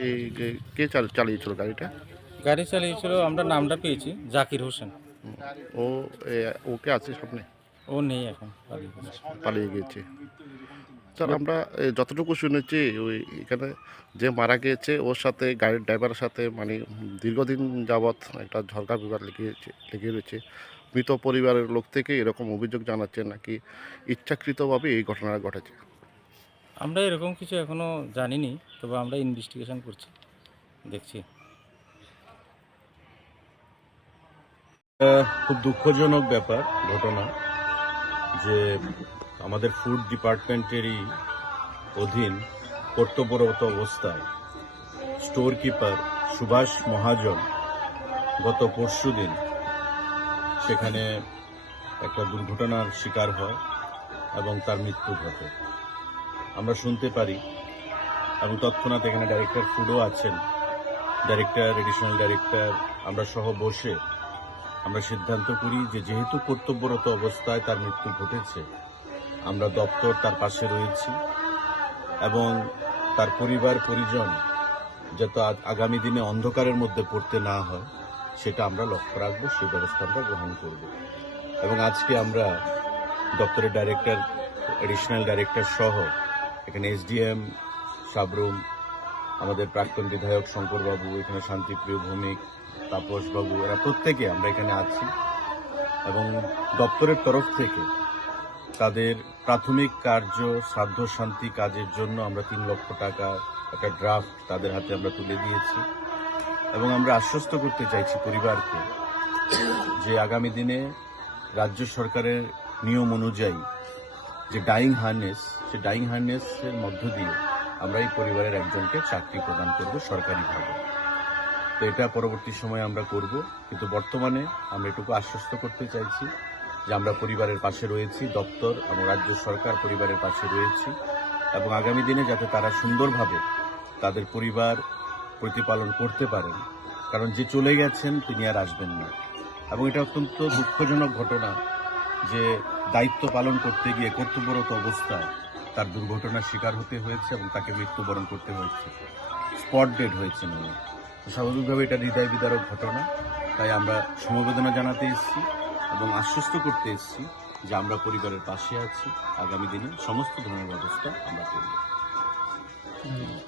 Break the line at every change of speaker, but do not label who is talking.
এই যে- কে চাল- চালিয়েছিল গাড়িটা?
গাড়ি চালিয়েছিল আমরা নামটা পেয়েছি জাকির হোসেন।
ও এ, ওকে আছে সামনে?
ও নেই এখন পালিয়ে
গিয়েছে স্যার আমরা এ, যতটুকু শুনেছি ওই এখানে যে মারা গিয়েছে ওর সাথে গাড়ির ড্রাইভারের সাথে মানে দীর্ঘদিন যাবৎ একটা ঝরকা বিবাদ লেগেছে লেগে রয়েছে। মৃত পরিবারের লোক থেকে এরকম অভিযোগ জানাচ্ছে নাকি? ইচ্ছাকৃতভাবে এই ঘটনাটা ঘটেছে।
আমরা এরকম কিছু এখনও জানিনি, তবে আমরা ইনভেস্টিগেশন করছি, দেখছি।
খুব দুঃখজনক ব্যাপার, ঘটনা, যে আমাদের ফুড ডিপার্টমেন্টেরই অধীন কর্তব্যরত অবস্থায় স্টোর কিপার সুভাষ মহাজন গত পরশুদিন সেখানে একটা দুর্ঘটনার শিকার হয় এবং তার মৃত্যু ঘটে। আমরা শুনতে পারি। এবং তৎক্ষণাৎ এখানে ডাইরেক্টর ফুডও আছেন। ডাইরেক্টর এডিশনাল ডাইরেক্টর আমরা সহ বসে আমরা সিদ্ধান্ত করি যে যেহেতু কর্তব্যরত অবস্থায় তার মৃত্যু ঘটেছে, আমরা দপ্তর তার পাশে রয়েছি এবং তার পরিবার, পরিজন যাতে আগামী দিনে অন্ধকারের মধ্যে পড়তে না হয়, সেটা আমরা লক্ষ্য রাখব, সেই ব্যবস্থা আমরা গ্রহণ করব। এবং আজকে আমরা দপ্তরের ডাইরেক্টর এডিশনাল ডাইরেক্টর সহ এখানে এসডিএম সাবরুম, আমাদের প্রাক্তন বিধায়ক শঙ্করবাবু, এখানে শান্তিপ্রিয় ভৌমিক, তাপসবাবু, এরা প্রত্যেকে আমরা এখানে আছি। এবং দপ্তরের তরফ থেকে তাদের প্রাথমিক কার্য, সাধ্য শান্তি কাজের জন্য আমরা তিন লক্ষ টাকা একটা ড্রাফট তাদের হাতে আমরা তুলে দিয়েছি। এবং আমরা আশ্বস্ত করতে চাইছি পরিবারকে যে আগামী দিনে রাজ্য সরকারের নিয়ম অনুযায়ী যে ডাইং হার্নেস সে ডাইং হার্নেসের মধ্য দিয়ে আমরা এই পরিবারের একজনকে চাকরি প্রদান করব সরকারিভাবে। তো এটা পরবর্তী সময়ে আমরা করব। কিন্তু বর্তমানে আমরা এটুকু আশ্বস্ত করতে চাইছি যে আমরা পরিবারের পাশে রয়েছি, দপ্তর এবং রাজ্য সরকার পরিবারের পাশে রয়েছি এবং আগামী দিনে যাতে তারা সুন্দরভাবে তাদের পরিবার প্রতিপালন করতে পারেন। কারণ যে চলে গেছেন তিনি আর আসবেন না। এবং এটা অত্যন্ত দুঃখজনক ঘটনা যে দায়িত্ব পালন করতে গিয়ে কর্তব্যরত অবস্থায় তার দুর্ঘটনার শিকার হতে হয়েছে এবং তাকে মৃত্যুবরণ করতে হয়েছে। স্পট ডেড হয়েছে উনি স্বাভাবিকভাবে এটা হৃদয় বিদারক ঘটনা। তাই আমরা সমবেদনা জানাতে এসেছি এবং আশ্বস্ত করতে এসেছি যে আমরা পরিবারের পাশে আছি। আগামী দিনে সমস্ত ধরনের ব্যবস্থা আমরা করব।